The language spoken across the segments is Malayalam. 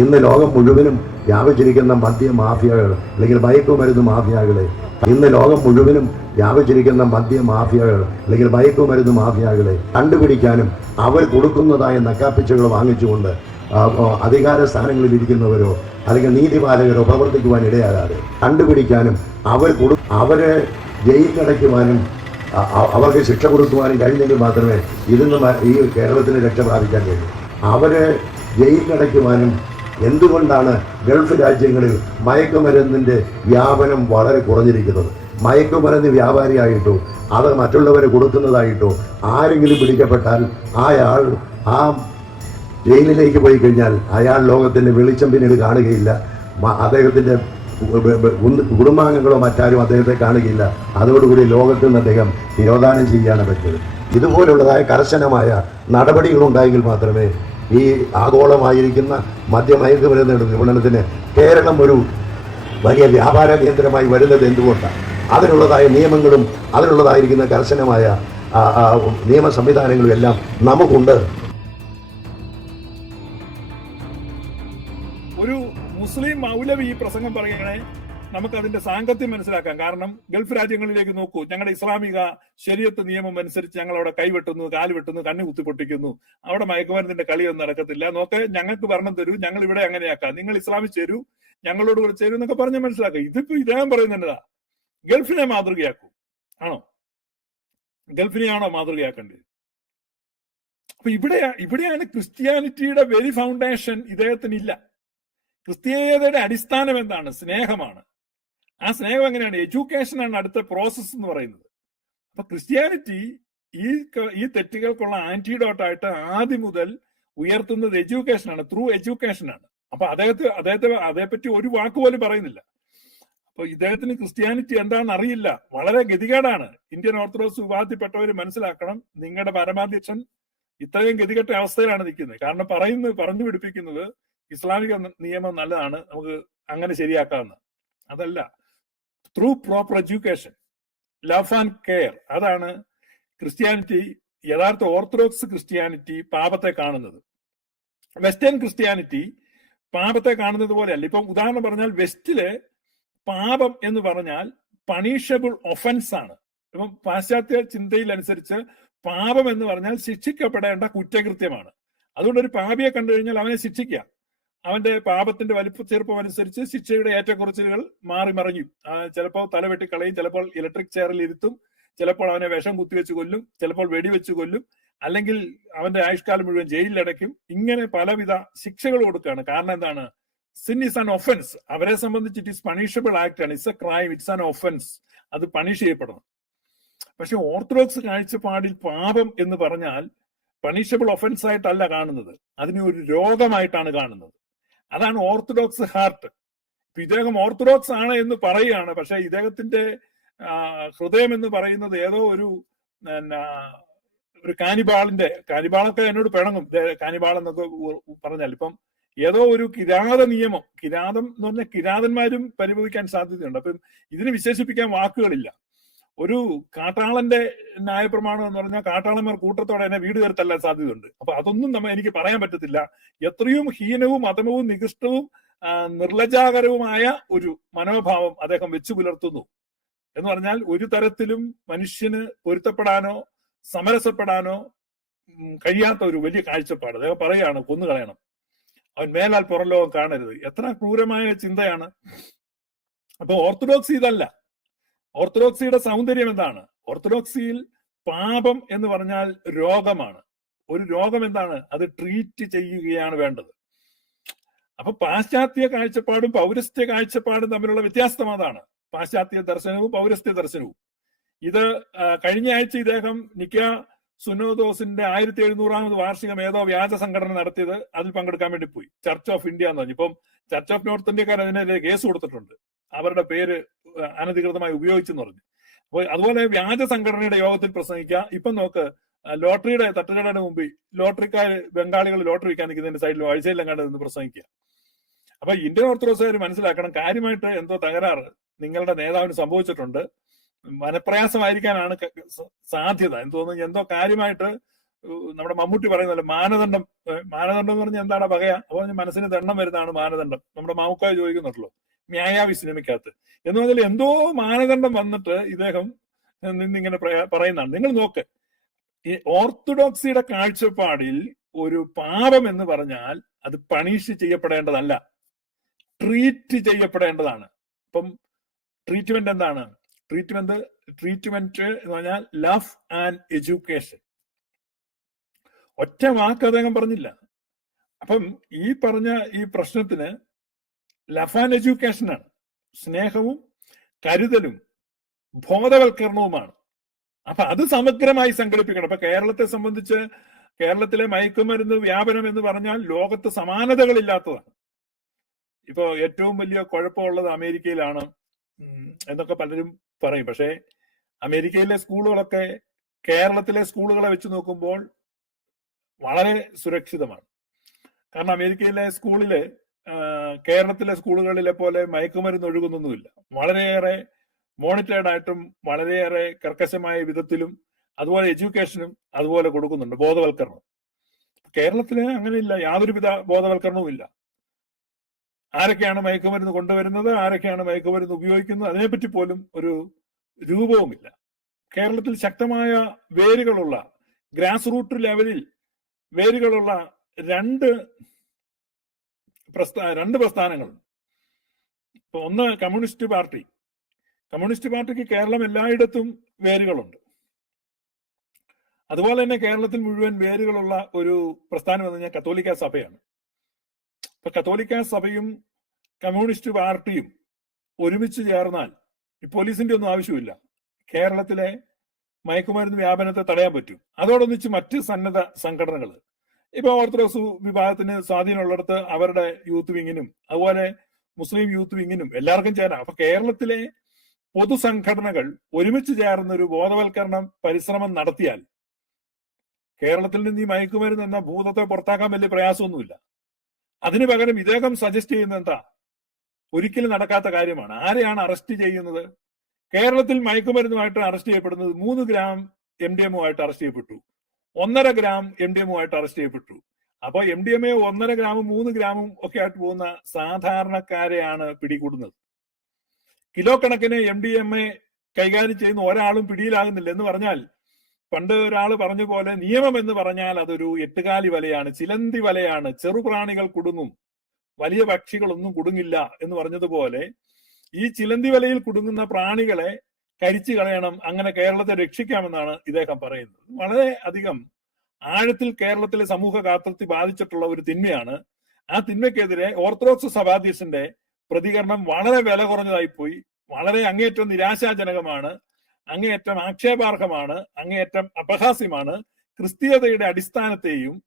ഇന്ന് ലോകം മുഴുവനും വ്യാപിച്ചിരിക്കുന്ന മദ്യ മാഫിയകൾ അല്ലെങ്കിൽ മയക്കുമരുന്ന് മാഫിയകളെ. ഇന്ന് ലോകം മുഴുവനും വ്യാപിച്ചിരിക്കുന്ന മദ്യ മാഫിയകൾ അല്ലെങ്കിൽ മയക്കുമരുന്ന് മാഫിയകളെ കണ്ടുപിടിക്കാനും അവർ കൊടുക്കുന്നതായ നക്കാപ്പിച്ചകൾ വാങ്ങിച്ചുകൊണ്ട് അധികാര സ്ഥാനങ്ങളിൽ ഇരിക്കുന്നവരോ അല്ലെങ്കിൽ നീതിപാലകരോ പ്രവർത്തിക്കുവാൻ ഇടയാകാതെ കണ്ടുപിടിക്കാനും അവർ കൊടു അവരെ ജയിലിലടയ്ക്കുവാനും അവർക്ക് ശിക്ഷ കൊടുക്കുവാനും കഴിഞ്ഞെങ്കിൽ മാത്രമേ ഇതിന് ഈ കേരളത്തിന് രക്ഷ പ്രാപിക്കാൻ കഴിയൂ. അവരെ ജയിലിലടയ്ക്കുവാനും എന്തുകൊണ്ടാണ് ഗൾഫ് രാജ്യങ്ങളിൽ മയക്കുമരുന്നിന്റെ വ്യാപനം വളരെ കുറഞ്ഞിരിക്കുന്നത്? മയക്കുമരുന്ന് വ്യാപാരിയായിട്ടോ അത് മറ്റുള്ളവരെ കൊടുക്കുന്നതായിട്ടോ ആരെങ്കിലും പിടിക്കപ്പെട്ടാൽ അയാൾ ആ ജയിലിലേക്ക് പോയി കഴിഞ്ഞാൽ അയാൾ ലോകത്തിന്റെ വെളിച്ചം പിന്നീട് കാണുകയില്ല. അദ്ദേഹത്തിന്റെ കുടുംബാംഗങ്ങളോ മറ്റാരും അദ്ദേഹത്തെ കാണുകയില്ല. അതോടുകൂടി ലോകത്തിൽ നിന്ന് അദ്ദേഹം നിരോധാനം ചെയ്യാണ് പറ്റിയത്. ഇതുപോലുള്ളതായ കർശനമായ നടപടികളുണ്ടായെങ്കിൽ മാത്രമേ ഈ ആഗോളമായിരിക്കുന്ന മദ്യമയക്കുമരുന്ന് വിപണനത്തിന് കേരളം ഒരു വലിയ വ്യാപാര കേന്ദ്രമായി വരുന്നത് എന്തുകൊണ്ടാണ്? അതിനുള്ളതായ നിയമങ്ങളും അതിനുള്ളതായിരിക്കുന്ന കർശനമായ നിയമ സംവിധാനങ്ങളും എല്ലാം നമുക്കുണ്ട്. ഒരു മുസ്ലിം മൗലവി ഈ പ്രസംഗം പറയണേ നമുക്ക് അതിന്റെ സാങ്കത്യം മനസ്സിലാക്കാം. കാരണം ഗൾഫ് രാജ്യങ്ങളിലേക്ക് നോക്കൂ. ഞങ്ങളുടെ ഇസ്ലാമിക ശരീരത്ത് നിയമം അനുസരിച്ച് ഞങ്ങൾ അവിടെ കൈവെട്ടുന്നു കാൽ വെട്ടുന്നു കണ്ണ് കുത്തിപ്പൊട്ടിക്കുന്നു അവിടെ മയക്കുമരുന്നിന്റെ കളിയൊന്നും നടക്കത്തില്ല. നോക്കെ ഞങ്ങൾക്ക് ഭരണം തരൂ ഞങ്ങൾ ഇവിടെ അങ്ങനെയാക്കാം. നിങ്ങൾ ഇസ്ലാമിൽ ചേരൂ ഞങ്ങളോട് കൂടെ ചേരൂ എന്നൊക്കെ പറഞ്ഞ് മനസ്സിലാക്കുക ഇതിപ്പോ ഇദ്ദേഹം പറയുന്നതാ ഗൾഫിനെ മാതൃകയാക്കൂ. ആണോ? ഗൾഫിനെയാണോ മാതൃകയാക്കേണ്ടത്? അപ്പൊ ഇവിടെ ഇവിടെയാണ് ക്രിസ്ത്യാനിറ്റിയുടെ വെരി ഫൗണ്ടേഷൻ ഇദ്ദേഹത്തിന് ഇല്ല ക്രിസ്തീയതയുടെ അടിസ്ഥാനം എന്താണ്? സ്നേഹമാണ്. ആ സ്നേഹം എങ്ങനെയാണ്? എഡ്യൂക്കേഷൻ ആണ് അടുത്ത പ്രോസസ് എന്ന് പറയുന്നത്. അപ്പൊ ക്രിസ്ത്യാനിറ്റി ഈ ഈ തെറ്റുകൾക്കുള്ള ആന്റിഡോട്ട് ആയിട്ട് ആദ്യം മുതൽ ഉയർത്തുന്നത് എഡ്യൂക്കേഷൻ ആണ് ത്രൂ എഡ്യൂക്കേഷൻ ആണ്. അപ്പൊ അദ്ദേഹത്തെ അദ്ദേഹത്തെ അതേപ്പറ്റി ഒരു വാക്ക് പോലും പറയുന്നില്ല. അപ്പൊ ഇദ്ദേഹത്തിന് ക്രിസ്ത്യാനിറ്റി എന്താണെന്ന് അറിയില്ല. വളരെ ഗതികേടാണ്. ഇന്ത്യൻ ഓർത്തഡോക്സ് വിഭാഗത്തിൽപ്പെട്ടവർ മനസ്സിലാക്കണം നിങ്ങളുടെ പരമാധ്യക്ഷൻ ഇത്രയും ഗതികെട്ട അവസ്ഥയിലാണ് നിൽക്കുന്നത്. കാരണം പറയുന്നത് പറഞ്ഞു പിടിപ്പിക്കുന്നത് ഇസ്ലാമിക നിയമം നല്ലതാണ് നമുക്ക് അങ്ങനെ ശരിയാക്കാമെന്ന് അതല്ല. Through proper education love and care അതാണ് ക്രിസ്ത്യാനിറ്റി യഥാർത്ഥ ഓർത്തഡോക്സ് ക്രിസ്ത്യാനിറ്റി പാപത്തെ കാണുന്നത്. വെസ്റ്റേൺ ക്രിസ്ത്യാനിറ്റി പാപത്തെ കാണുന്നത് പോലെയല്ല. ഇപ്പം ഉദാഹരണം പറഞ്ഞാൽ വെസ്റ്റിൽ പാപം എന്ന് പറഞ്ഞാൽ പണീഷബിൾ ഒഫൻസ് ആണ്. ഇപ്പം പാശ്ചാത്യ ചിന്തയിൽ അനുസരിച്ച് പാപം എന്ന് പറഞ്ഞാൽ ശിക്ഷിക്കപ്പെടേണ്ട കുറ്റകൃത്യമാണ്. അതുകൊണ്ട് ഒരു പാപിയെ കണ്ടു കഴിഞ്ഞാൽ അവനെ ശിക്ഷിക്കാം. അവന്റെ പാപത്തിന്റെ വലിപ്പ ചെറുപ്പം അനുസരിച്ച് ശിക്ഷയുടെ ഏറ്റക്കുറച്ചിലുകൾ മാറി മറിഞ്ഞു. ചിലപ്പോൾ തലവെട്ടി കളയും ചിലപ്പോൾ ഇലക്ട്രിക് ചെയറിൽ ഇരുത്തും ചിലപ്പോൾ അവനെ വിഷം കുത്തിവെച്ച് കൊല്ലും ചിലപ്പോൾ വെടിവെച്ച് കൊല്ലും അല്ലെങ്കിൽ അവന്റെ ആയുഷ്കാലം മുഴുവൻ ജയിലിലടയ്ക്കും ഇങ്ങനെ പലവിധ ശിക്ഷകൾ കൊടുക്കുകയാണ്. കാരണം എന്താണ്? സിൻ ഇസ് ആൻ ഒഫൻസ് അവരെ സംബന്ധിച്ച് ഇറ്റ് ഇസ് പണിഷബിൾ ആക്ട് ആണ്. It's a crime it's an offence അത് പണിഷ് ചെയ്യപ്പെടണം. പക്ഷെ ഓർത്തഡോക്സ് കാഴ്ചപ്പാടിൽ പാപം എന്ന് പറഞ്ഞാൽ പണിഷബിൾ ഒഫൻസ് ആയിട്ടല്ല കാണുന്നത്. അതിനെ ഒരു രോഗമായിട്ടാണ് കാണുന്നത്. അതാണ് ഓർത്തഡോക്സ് ഹാർട്ട്. ഇപ്പൊ ഇദ്ദേഹം ഓർത്തഡോക്സ് ആണ് എന്ന് പറയുകയാണ്. പക്ഷെ ഇദ്ദേഹത്തിന്റെ ഹൃദയം എന്ന് പറയുന്നത് ഏതോ ഒരു ഒരു കാനിബാളിന്റെ കാനിബാളൊക്കെ എന്നോട് പിണങ്ങും. കാനിബാൾ എന്നൊക്കെ പറഞ്ഞാൽ. ഇപ്പം ഏതോ ഒരു കിരാത നിയമം കിരാതം എന്ന് പറഞ്ഞാൽ കിരാതന്മാരും പരിഭവിക്കാൻ സാധ്യതയുണ്ട്. അപ്പം ഇതിനെ വിശേഷിപ്പിക്കാൻ വാക്കുകളില്ല. ഒരു കാട്ടാളന്റെ ന്യായപ്രമാണം എന്ന് പറഞ്ഞാൽ കാട്ടാളന്മാർ കൂട്ടത്തോടെ എന്നെ വീട് കയറത്തല്ലാൻ സാധ്യതയുണ്ട്. അപ്പൊ അതൊന്നും നമ്മൾ എനിക്ക് പറയാൻ പറ്റത്തില്ല. എത്രയും ഹീനവും അധമവും നികൃഷ്ടവും നിർലജാകരവുമായ ഒരു മനോഭാവം അദ്ദേഹം വെച്ചു പുലർത്തുന്നു. എന്ന് പറഞ്ഞാൽ ഒരു തരത്തിലും മനുഷ്യന് പൊരുത്തപ്പെടാനോ സമരസപ്പെടാനോ കഴിയാത്ത ഒരു വലിയ കാഴ്ചപ്പാട്. അദ്ദേഹം പറയുകയാണ് കൊന്നുകളയണം. അവൻ മേലാൽ പുറം ലോകം കാണരുത്. എത്ര ക്രൂരമായ ചിന്തയാണ്. അപ്പൊ ഓർത്തഡോക്സ് ഇതല്ല. ഓർത്തഡോക്സിയുടെ സൗന്ദര്യം എന്താണ്? ഓർത്തഡോക്സിയിൽ പാപം എന്ന് പറഞ്ഞാൽ രോഗമാണ്. ഒരു രോഗം എന്താണ്? അത് ട്രീറ്റ് ചെയ്യുകയാണ് വേണ്ടത്. അപ്പൊ പാശ്ചാത്യ കാഴ്ചപ്പാടും പൗരസ്ത്യ കാഴ്ചപ്പാടും തമ്മിലുള്ള വ്യത്യാസം അതാണ്. പാശ്ചാത്യ ദർശനവും പൗരസ്ത്യ ദർശനവും. ഇത് കഴിഞ്ഞ ആഴ്ച ഇദ്ദേഹം നിക്ക സുനോദോസിന്റെ ആയിരത്തി എഴുന്നൂറാമത് വാർഷികം ഏതോ വ്യാജ സംഘടന നടത്തിയത് അതിൽ പങ്കെടുക്കാൻ വേണ്ടി പോയി. ചർച്ച് ഓഫ് ഇന്ത്യ എന്ന് പറഞ്ഞു. ഇപ്പം ചർച്ച് ഓഫ് നോർത്ത് ഇന്ത്യക്കാർ അതിനെതിരെ കേസ് കൊടുത്തിട്ടുണ്ട്. അവരുടെ പേര് അനധികൃതമായി ഉപയോഗിച്ചെന്ന് പറഞ്ഞു. അപ്പോൾ അതുപോലെ വ്യാജ സംഘടനയുടെ യോഗത്തിൽ പ്രസംഗിക്കുക ഇപ്പം നോക്ക് ലോട്ടറിയുടെ തട്ടുകടയുടെ മുമ്പിൽ ലോട്ടറിക്കാർ ബംഗാളികൾ ലോട്ടറി വിൽക്കാൻ നിൽക്കുന്നതിന്റെ സൈഡിൽ ആഴ്ചയിലെങ്ങാണ്ട് നിന്ന് പ്രസംഗിക്കുക. അപ്പൊ ഇന്ത്യൻ ഓർത്തഡോക്സുകാർ മനസ്സിലാക്കണം കാര്യമായിട്ട് എന്തോ തകരാറ് നിങ്ങളുടെ നേതാവിന് സംഭവിച്ചിട്ടുണ്ട്. മനപ്രയാസമായിരിക്കാനാണ് സാധ്യത. എന്ന് തോന്നുന്നു എന്തോ കാര്യമായിട്ട് നമ്മുടെ മമ്മൂട്ടി പറയുന്നല്ലോ മാനദണ്ഡം മാനദണ്ഡം എന്ന് പറഞ്ഞാൽ എന്താണ് പകയ? അപ്പൊ മനസ്സിന് ദണ്ണം വരുന്നതാണ് മാനദണ്ഡം. നമ്മുടെ മാമുക്കായ ചോദിക്കുന്നുണ്ടല്ലോ. ന്യായാവി സിനിമയ്ക്കകത്ത്. എന്ന് പറഞ്ഞാൽ എന്തോ മാനദണ്ഡം വന്നിട്ട് ഇദ്ദേഹം നിന്നിങ്ങനെ പറയുന്നതാണ്. നിങ്ങൾ നോക്ക്. ഈ ഓർത്തഡോക്സിയുടെ കാഴ്ചപ്പാടിൽ ഒരു പാപം എന്ന് പറഞ്ഞാൽ അത് പണിഷ് ചെയ്യപ്പെടേണ്ടതല്ല. ട്രീറ്റ് ചെയ്യപ്പെടേണ്ടതാണ്. ഇപ്പം ട്രീറ്റ്മെന്റ് എന്താണ്? ട്രീറ്റ്മെന്റ് ട്രീറ്റ്മെന്റ് എന്ന് പറഞ്ഞാൽ ലവ് ആൻഡ് എഡ്യൂക്കേഷൻ. ഒറ്റ വാക്ക് അദ്ദേഹം പറഞ്ഞില്ല. അപ്പം ഈ പറഞ്ഞ ഈ പ്രശ്നത്തിന് ആൻഡ് എഡ്യൂക്കേഷനാണ്. സ്നേഹവും കരുതലും ബോധവൽക്കരണവുമാണ്. അപ്പൊ അത് സമഗ്രമായി സംഘടിപ്പിക്കണം. അപ്പൊ കേരളത്തെ സംബന്ധിച്ച് കേരളത്തിലെ മയക്കുമരുന്ന് വ്യാപനം എന്ന് പറഞ്ഞാൽ ലോകത്ത് സമാനതകളില്ലാത്തതാണ്. ഇപ്പോ ഏറ്റവും വലിയ കുഴപ്പമുള്ളത് അമേരിക്കയിലാണ് എന്നൊക്കെ പലരും പറയും. പക്ഷേ അമേരിക്കയിലെ സ്കൂളുകളൊക്കെ കേരളത്തിലെ സ്കൂളുകളെ വെച്ച് നോക്കുമ്പോൾ വളരെ സുരക്ഷിതമാണ്. കാരണം അമേരിക്കയിലെ സ്കൂളിൽ കേരളത്തിലെ സ്കൂളുകളിലെ പോലെ മയക്കുമരുന്ന് ഒഴുകുന്നൊന്നുമില്ല. വളരെയേറെ മോണിറ്റേർഡ് ആയിട്ടും വളരെയേറെ കർക്കശമായ വിധത്തിലും അതുപോലെ എഡ്യൂക്കേഷനും അതുപോലെ കൊടുക്കുന്നുണ്ട് ബോധവൽക്കരണം കേരളത്തിൽ അങ്ങനെയില്ല. യാതൊരുവിധ ബോധവൽക്കരണവും ഇല്ല. ആരൊക്കെയാണ് മയക്കുമരുന്ന് കൊണ്ടുവരുന്നത്? ആരൊക്കെയാണ് മയക്കുമരുന്ന് ഉപയോഗിക്കുന്നത്? അതിനെപ്പറ്റി പോലും ഒരു രൂപവുമില്ല. കേരളത്തിൽ ശക്തമായ വേരുകളുള്ള ഗ്രാസ് റൂട്ട് ലെവലിൽ വേരുകളുള്ള രണ്ട് പ്രസ്ഥാ രണ്ട് പ്രസ്ഥാനങ്ങളുണ്ട്. ഇപ്പൊ ഒന്ന് കമ്മ്യൂണിസ്റ്റ് പാർട്ടി. കമ്മ്യൂണിസ്റ്റ് പാർട്ടിക്ക് കേരളം എല്ലായിടത്തും വേരുകളുണ്ട്. അതുപോലെ തന്നെ കേരളത്തിൽ മുഴുവൻ വേരുകളുള്ള ഒരു പ്രസ്ഥാനം എന്ന് പറഞ്ഞാൽ കത്തോലിക്ക സഭയാണ്. ഇപ്പൊ കത്തോലിക്ക സഭയും കമ്മ്യൂണിസ്റ്റ് പാർട്ടിയും ഒരുമിച്ച് ചേർന്നാൽ ഈ പോലീസിന്റെ ഒന്നും ആവശ്യമില്ല. കേരളത്തിലെ മയക്കുമരുന്ന് വ്യാപനത്തെ തടയാൻ പറ്റും. അതോടൊന്നിച്ച് മറ്റ് സന്നദ്ധ സംഘടനകൾ ഇപ്പൊ ഓർത്തഡോക്സ് വിഭാഗത്തിന് സ്വാധീനമുള്ളിടത്ത് അവരുടെ യൂത്ത് വിങ്ങിനും അതുപോലെ മുസ്ലിം യൂത്ത് വിങ്ങിനും എല്ലാവർക്കും ചേരാം. അപ്പൊ കേരളത്തിലെ പൊതുസംഘടനകൾ ഒരുമിച്ച് ചേർന്ന് ഒരു ബോധവൽക്കരണം പരിശ്രമം നടത്തിയാൽ കേരളത്തിൽ നിന്ന് ഈ മയക്കുമരുന്ന് എന്ന ഭൂതത്തെ പുറത്താക്കാൻ വലിയ പ്രയാസമൊന്നുമില്ല. അതിനു പകരം ഇദ്ദേഹം സജസ്റ്റ് ചെയ്യുന്നത് എന്താ? ഒരിക്കലും നടക്കാത്ത കാര്യമാണ്. ആരെയാണ് അറസ്റ്റ് ചെയ്യുന്നത്? കേരളത്തിൽ മയക്കുമരുന്നുമായിട്ട് അറസ്റ്റ് ചെയ്യപ്പെടുന്നത് മൂന്ന് ഗ്രാം എം ഡി എമ്മുമായിട്ട് അറസ്റ്റ് ചെയ്യപ്പെട്ടു. ഒന്നര ഗ്രാം എം ഡി എമ്മുമായിട്ട് അറസ്റ്റ് ചെയ്യപ്പെട്ടു. അപ്പൊ എം ഡി എം എ ഒന്നര ഗ്രാമും മൂന്ന് ഗ്രാമും ഒക്കെ ആയിട്ട് പോകുന്ന സാധാരണക്കാരെയാണ് പിടികൂടുന്നത്. കിലോ കണക്കിന് എം ഡി എം എ കൈകാര്യം ചെയ്യുന്ന ഒരാളും പിടിയിലാകുന്നില്ല എന്ന് പറഞ്ഞാൽ പണ്ട് ഒരാൾ പറഞ്ഞ പോലെ നിയമം എന്ന് പറഞ്ഞാൽ അതൊരു എട്ടുകാലി വലയാണ് ചിലന്തി വലയാണ്. ചെറുപ്രാണികൾ കുടുങ്ങും. വലിയ പക്ഷികളൊന്നും കുടുങ്ങില്ല എന്ന് പറഞ്ഞതുപോലെ ഈ ചിലന്തി വലയിൽ കുടുങ്ങുന്ന പ്രാണികളെ കരിച്ചു കളയണം അങ്ങനെ കേരളത്തെ രക്ഷിക്കാമെന്നാണ് ഇദ്ദേഹം പറയുന്നത്. വളരെ അധികം ആഴത്തിൽ കേരളത്തിലെ സമൂഹ കാത്തൃത്തി ബാധിച്ചിട്ടുള്ള ഒരു തിന്മയാണ്. ആ തിന്മയ്ക്കെതിരെ ഓർത്തഡോക്സ് സഭാധ്യക്ഷന്റെ പ്രതികരണം വളരെ വില കുറഞ്ഞതായി പോയി. വളരെ അങ്ങേയറ്റം നിരാശാജനകമാണ് അങ്ങേയറ്റം ആക്ഷേപാർഹമാണ് അങ്ങേയറ്റം അപഹാസ്യമാണ്. ക്രിസ്തീയതയുടെ അടിസ്ഥാനത്തെയും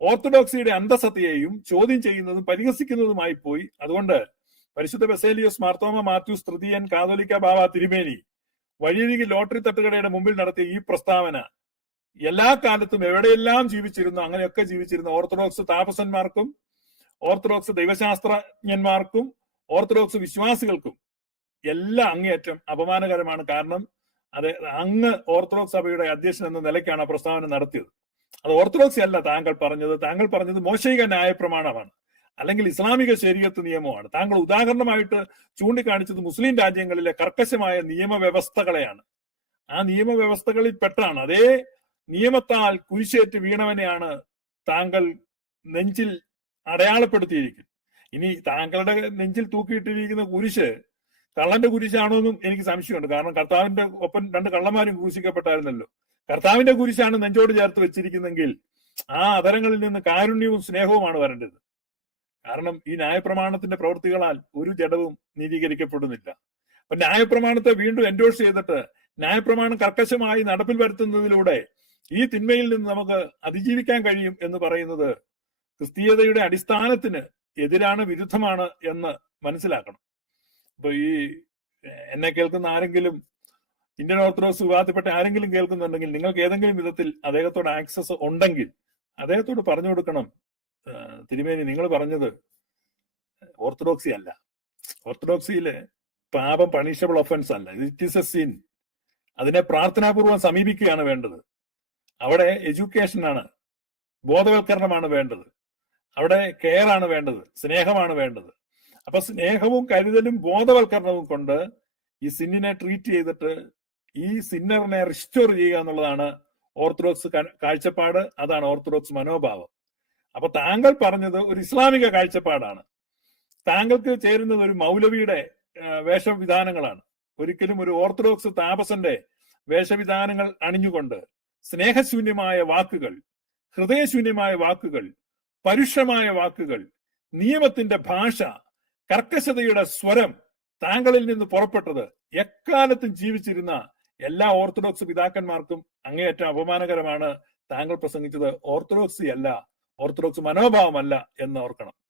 ഓർത്തഡോക്സിയുടെ അന്തസത്തയെയും ചോദ്യം ചെയ്യുന്നതും പരിഹസിക്കുന്നതുമായി പോയി. അതുകൊണ്ട് പരിശുദ്ധ ബസേലിയോസ് മാർത്തോമ മാത്യു തൃതീയൻ കാതോലിക്ക ബാബ തിരുമേനി വഴിയരികിൽ ലോട്ടറി തട്ടുകടയുടെ മുമ്പിൽ നടത്തിയ ഈ പ്രസ്താവന എല്ലാ കാലത്തും എവിടെയെല്ലാം ജീവിച്ചിരുന്നു അങ്ങനെയൊക്കെ ജീവിച്ചിരുന്ന ഓർത്തഡോക്സ് താപസന്മാർക്കും ഓർത്തഡോക്സ് ദൈവശാസ്ത്രജ്ഞന്മാർക്കും ഓർത്തഡോക്സ് വിശ്വാസികൾക്കും എല്ലാം അങ്ങേയറ്റം അപമാനകരമാണ് കാരണം അത് അങ്ങ് ഓർത്തഡോക്സ് സഭയുടെ അധ്യക്ഷൻ എന്ന നിലയ്ക്കാണ് ആ പ്രസ്താവന നടത്തിയത്. അത് ഓർത്തഡോക്സ് അല്ല താങ്കൾ പറഞ്ഞത്. താങ്കൾ പറഞ്ഞത് മോശിക ന്യായപ്രമാണമാണ്. അല്ലെങ്കിൽ ഇസ്ലാമിക ശരീരത്ത് നിയമമാണ്. താങ്കൾ ഉദാഹരണമായിട്ട് ചൂണ്ടിക്കാണിച്ചത് മുസ്ലിം രാജ്യങ്ങളിലെ കർക്കശമായ നിയമവ്യവസ്ഥകളെയാണ്. ആ നിയമവ്യവസ്ഥകളിൽ പെട്ടാണ്. അതേ നിയമത്താൽ കുരിശേറ്റ് വീണവനെയാണ് താങ്കൾ നെഞ്ചിൽ അടയാളപ്പെടുത്തിയിരിക്കുന്നത്. ഇനി താങ്കളുടെ നെഞ്ചിൽ തൂക്കിയിട്ടിരിക്കുന്ന കുരിശ് കള്ളന്റെ കുരിശാണോ എന്നും എനിക്ക് സംശയമുണ്ട്. കാരണം കർത്താവിന്റെ ഒപ്പം രണ്ട് കള്ളന്മാരും ക്രൂശിക്കപ്പെട്ടായിരുന്നല്ലോ. കർത്താവിന്റെ കുരിശാണ് നെഞ്ചോട് ചേർത്ത് വെച്ചിരിക്കുന്നെങ്കിൽ ആ അതരങ്ങളിൽ നിന്ന് കാരുണ്യവും സ്നേഹവുമാണ് വരേണ്ടത്. കാരണം ഈ ന്യായപ്രമാണത്തിന്റെ പ്രവൃത്തികളാൽ ഒരു ജഡവും നീതീകരിക്കപ്പെടുന്നില്ല. അപ്പൊ ന്യായപ്രമാണത്തെ വീണ്ടും എൻഡോഴ്സ് ചെയ്തിട്ട് ന്യായപ്രമാണം കർക്കശമായി നടപ്പിൽ വരുത്തുന്നതിലൂടെ ഈ തിന്മയിൽ നിന്ന് നമുക്ക് അതിജീവിക്കാൻ കഴിയും എന്ന് പറയുന്നത് ക്രിസ്തീയതയുടെ അടിസ്ഥാനത്തിന് എതിരാണ് വിരുദ്ധമാണ് എന്ന് മനസ്സിലാക്കണം. അപ്പൊ ഈ എന്നെ കേൾക്കുന്ന ആരെങ്കിലും ഇന്ത്യൻ ഓർത്തഡോക്സ് വിഭാഗത്തിൽപ്പെട്ട ആരെങ്കിലും കേൾക്കുന്നുണ്ടെങ്കിൽ നിങ്ങൾക്ക് ഏതെങ്കിലും വിധത്തിൽ അദ്ദേഹത്തോട് ആക്സസ് ഉണ്ടെങ്കിൽ അദ്ദേഹത്തോട് പറഞ്ഞു കൊടുക്കണം. തിരുമേനി നിങ്ങൾ പറഞ്ഞത് ഓർത്തഡോക്സി അല്ല. ഓർത്തഡോക്സിയിലെ പാപം പണിഷബിൾ ഒഫൻസ് അല്ല. ഇറ്റ് ഈസ് എ സിൻ അതിനെ പ്രാർത്ഥനാപൂർവം സമീപിക്കുകയാണ് വേണ്ടത്. അവിടെ എഡ്യൂക്കേഷനാണ് ബോധവൽക്കരണമാണ് വേണ്ടത്. അവിടെ കെയർ ആണ് വേണ്ടത് സ്നേഹമാണ് വേണ്ടത്. അപ്പൊ സ്നേഹവും കരുതലും ബോധവൽക്കരണവും കൊണ്ട് ഈ സിന്നിനെ ട്രീറ്റ് ചെയ്തിട്ട് ഈ സിന്നറിനെ റിസ്റ്റോർ ചെയ്യുക എന്നുള്ളതാണ് ഓർത്തഡോക്സ് കാഴ്ചപ്പാട്. അതാണ് ഓർത്തഡോക്സ് മനോഭാവം. അപ്പൊ താങ്കൾ പറഞ്ഞത് ഒരു ഇസ്ലാമിക കാഴ്ചപ്പാടാണ്. താങ്കൾക്ക് ചേരുന്നത് ഒരു മൗലവിയുടെ വേഷവിധാനങ്ങളാണ്. ഒരിക്കലും ഒരു ഓർത്തഡോക്സ് താപസന്റെ വേഷവിധാനങ്ങൾ അണിഞ്ഞുകൊണ്ട് സ്നേഹശൂന്യമായ വാക്കുകൾ ഹൃദയശൂന്യമായ വാക്കുകൾ പരുഷമായ വാക്കുകൾ നിയമത്തിന്റെ ഭാഷ കർക്കശതയുടെ സ്വരം താങ്കളിൽ നിന്ന് പുറപ്പെട്ടത് എക്കാലത്തും ജീവിച്ചിരുന്ന എല്ലാ ഓർത്തഡോക്സ് പിതാക്കന്മാർക്കും അങ്ങേയറ്റം അപമാനകരമാണ്. താങ്കൾ പ്രസംഗിച്ചത് ഓർത്തഡോക്സി അല്ല ഓർത്തഡോക്സ് മനോഭാവമല്ല എന്ന് ഓർക്കണം.